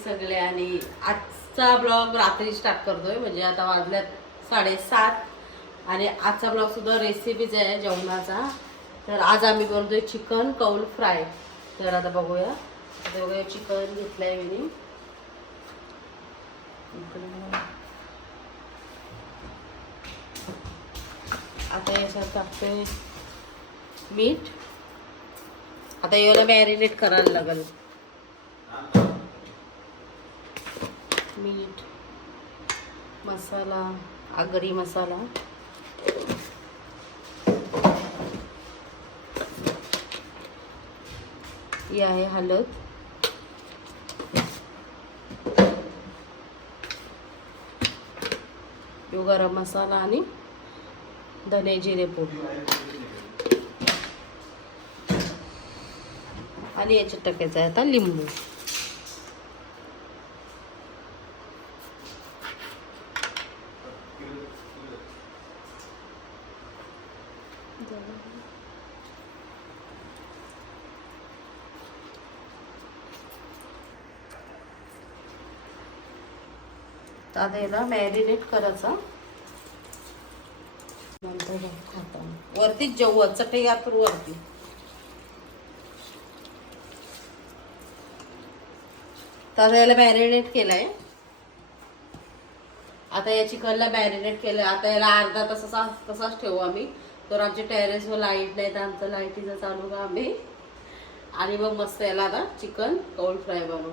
सगळे आणि आजचा ब्लॉग रात्री स्टार्ट करतोय. म्हणजे आता वाजल्यात साडेसात आणि आजचा ब्लॉग सुद्धा रेसिपीज आहे जेवणाचा. तर आज आम्ही बनवतोय चिकन कौल फ्राय तर आता बघूया. आता बघूया चिकन घेतलंय मी आता याच्यात टाकते मीठ. आता याला मॅरिनेट करायला लागेल. मीठ मसाला आगरी मसाला. ही आहे हळद यो गरम मसाला आणि धने जिरे पूड. आणि याच्यात टाकायचं आहे आता लिंबू. आता याला मॅरिनेट करायचं. नंतर वरतीच जेव चटई घातून वरती. तर याला मॅरिनेट केलंय. आता या चिकनला मॅरिनेट केलं. आता याला अर्धा तासाचा तसाच ठेवू आम्ही. तर आमच्या टेरेसवर लाइट नाही तर आमचं लाईटीचं चालू का आम्ही? आणि मग मस्त याला आता चिकन कौल फ्राय बनवू.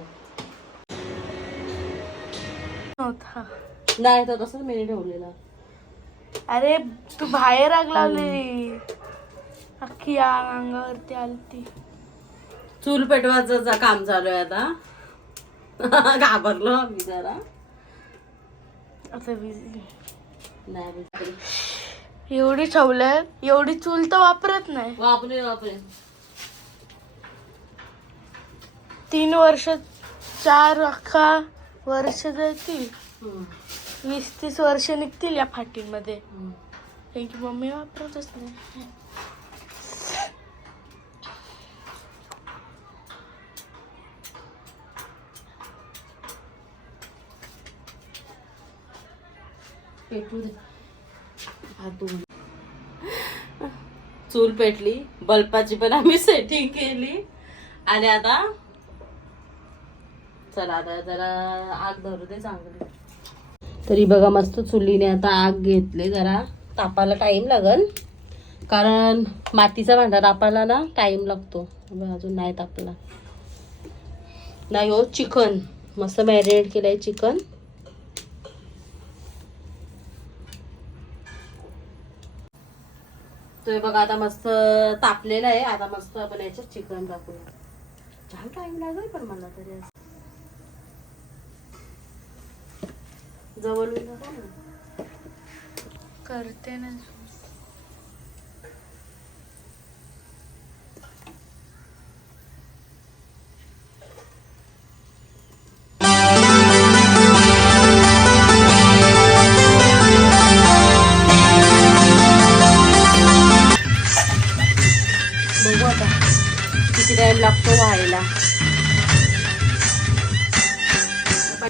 नव्हता. नाही तर तसंच मी ठेवलेला. अरे तू बाहेर आग लावलेली अख्खी आग अंगावरती आलती. चूल पेटवायचं काम चालू आहे आता. घाबरलो मी जरा. आता बिझी नाही बिचारी. एवढी ठेवलंय एवढी चूल तर वापरत नाही. वापरे वापरे तीन वर्ष चार अख्खा वर्ष जातील वीस तीस वर्ष निघतील या फाटीमध्ये. कारण की मम्मी वापरतच नाही. पेटू दे हातून. चूल पेटली बल्बाची पण आम्ही सेटिंग केली. आणि आता चला आता जरा आग धरू दे चांगली. तरी बघा मस्त चुलीने आता आग घेतली जरा. तापायला टाईम लागल. कारण मातीचा भांडा तापायला ना टाइम लागतो. अजून नाही तापला. नाही हो चिकन. मस्त मॅरिनेट केलंय चिकन. तो बघा आता मस्त तापलेला आहे. आता मस्त आपण याच्यात चिकन टाकूया. छान टाइम लागेल पण मला तरी असं. जवळून करते ना.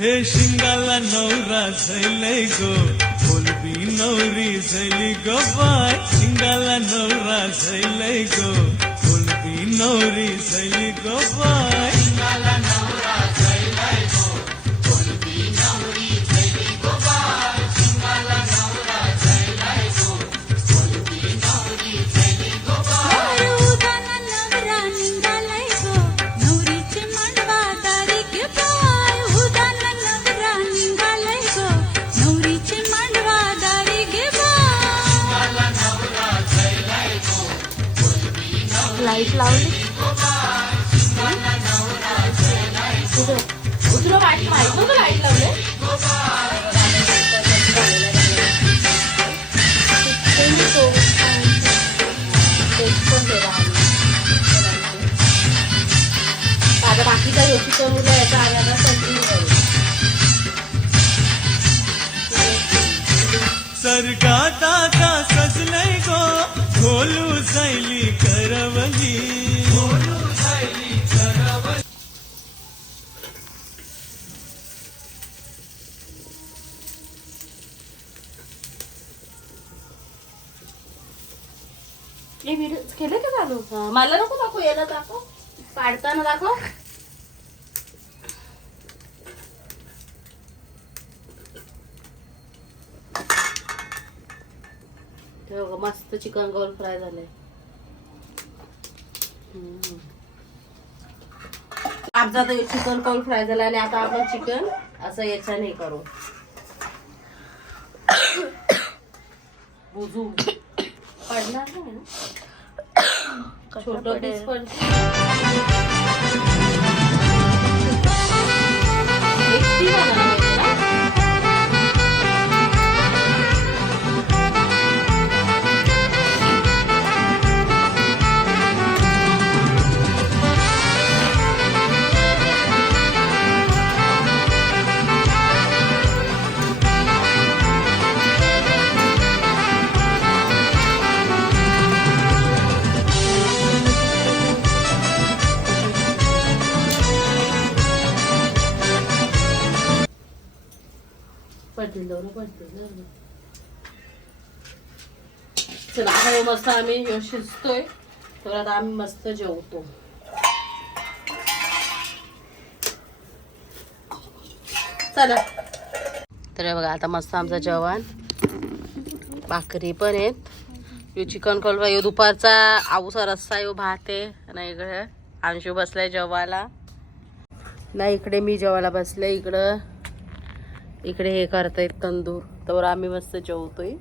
হে সিঙ্গালা নৌরা ঝাইলাই গো, বলবি নৌরি ঝাইলি গো বাই সিঙ্গালা নৌরা ঝাইলাই গো, বলবি নৌরি ঝাইলি গো বাই সিঙ্গালা तुला माहिती माहीत नव्हतं लाइट लावले आता बाकीच्या गोष्टी करून याचा कंटिन्यू करू व्हिडिओ केले का चालू? हा, मला नको दाखव याला दाखव. काढताना दाखव. ते बघा मस्त चिकन गोल फ्राय झालंय. हम्म. आमचा चिकन गोल फ्राय झाला आणि आता आपण चिकन असं याच्याने करू. बुजू. पडणार नाही ना छोटं पडेल? पडते दोन पडतील ना. चला आता मस्त आम्ही शिजतोय. तर आता आम्ही मस्त जेवतो. चला. तर बघा आता मस्त आमचं जेवण. भाकरी पण आहेत. यो चिकन कोलवा यो दुपारचा आऊसा रस्सा यो भात आहे. आणि इकडे आमशी बसलाय जेवायला. नाही इकडे मी जेवायला बसले इकडं इकडे हे करतायत तंदूर. तर आम्ही मस्त जेवतोय.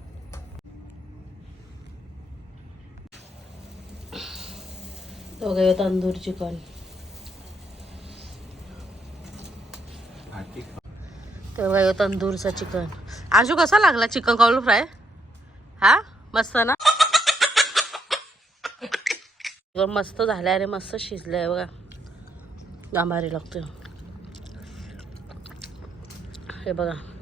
तो तंदूर चिकन. तेव्हा तंदूरचा चिकन. आजू कसा लागला चिकन कावलं फ्राय? हा? मस्त ना? मस्त झालाय आणि मस्त शिजलंय बघा. गांभारी लागतोय. हे बघा